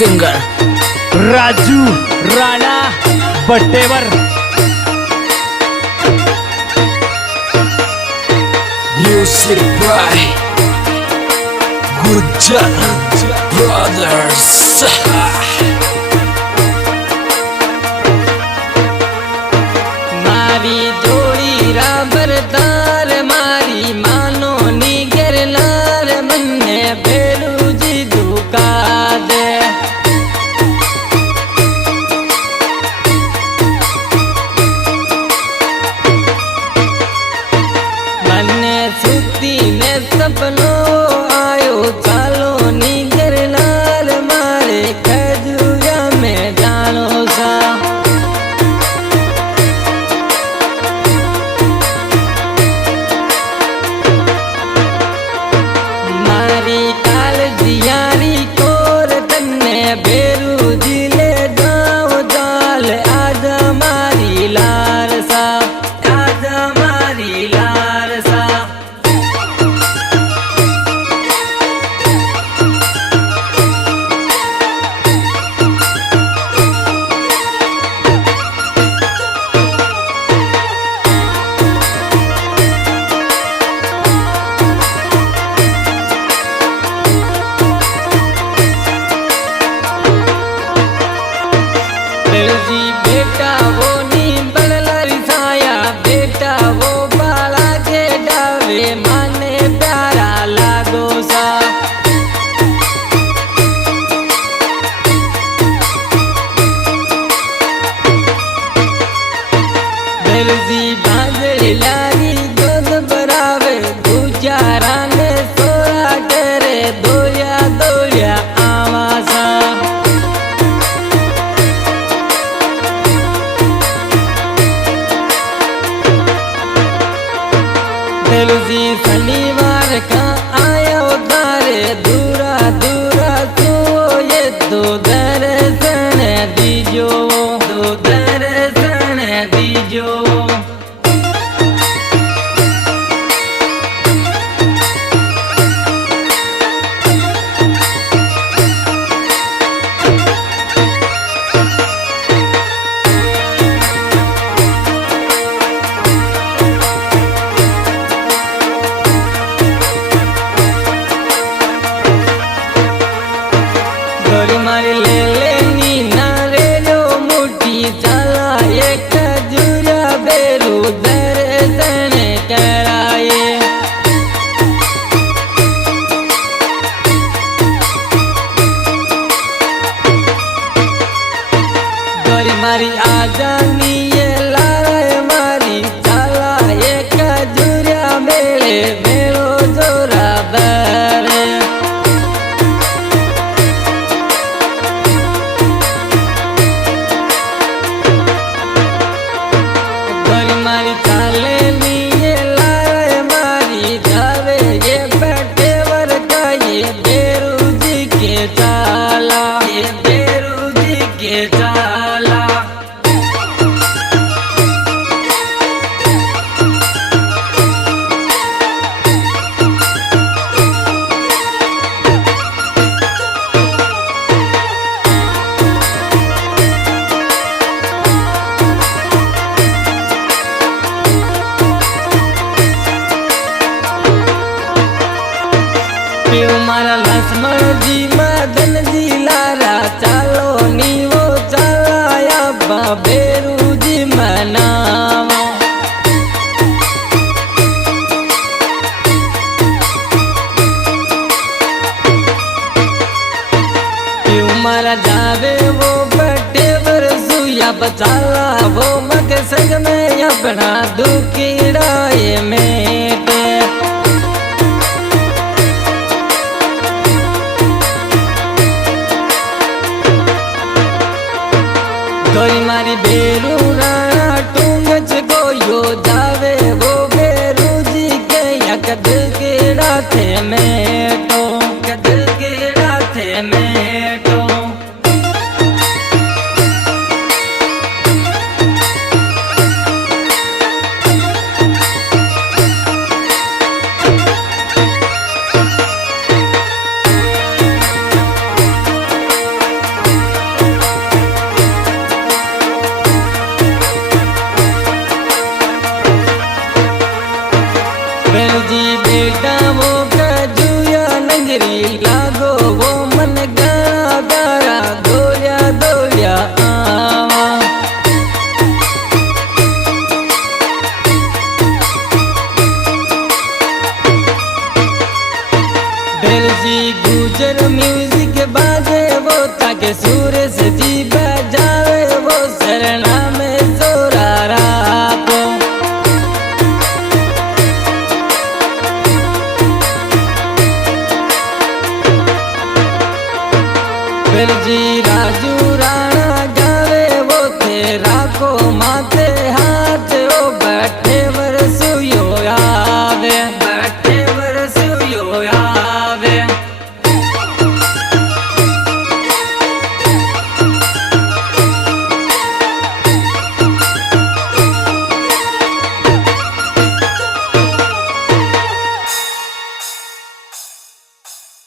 Singer Raju Rana बट्टेवर। Music by Gurjar brothers. मारी जोड़ी राबरदार मारी मानो निगर लार मन्ने बेलू जी दुका दे। मन्ने सुती ने सपनो आयो चालो निगर लार मारे खजुया में जानो सा। मारी काल जियारी कोर तन्ने बेरू जिले जाओ जाल आजा मारी लार सा, आजा मारी लार सा। जी बेटा वो नी बड़लरी साया बेटा वो बाला के डावे माने प्यारा लागो सा। दर्जी बांधड़ी लागी दूध बरावे गुजारा ने सोया करे दोया दोया आवासा। दिलजी शनिवार का आया उधारे दूरा दूरा तो ये दो दर्शन दीजो, दो दर्शन दीजो। गोरी मारी ले लेनी नारे लो मुट्ठी चला एक जुरा बेरू दर्शन कराए। गोरी मारी आजानी ये लाए मारी चला एक जुरा मेले मेलो जोरा बरे। गोरी मारी चाले लिए लाए मारी जावे ये बैठे वर का ये बेरू जी के चाला, ये बेरू जी के चाला। प्यो मारा लक्ष्मण जी मदन जी लारा चालो नीवो चलाया बेरू जी मनावा। प्यो मारा जावे वो बटे बरसुया बचाला वो मग संग में अपना दुखीड़ाए मेटे। गोरी मारी बेरू राणा टूंगच गोयो जावे वो बेरू जी के यक दिल के राथे मेटो, दिल के राथे मेटो। वेलजी बेटा वो कजुया नंगरी लागो वो मन गाना गाया दौड़िया दौड़िया आवा वेलजी गुजर म्यूजिक